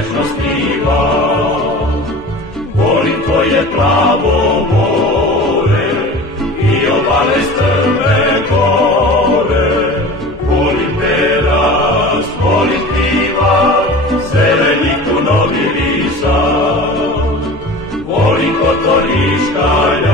vječnost kriva. Volim tvoje plavo more i obale strme gore. Volim teras, volim kriva, zeleniku novi visak. Volim kotoriška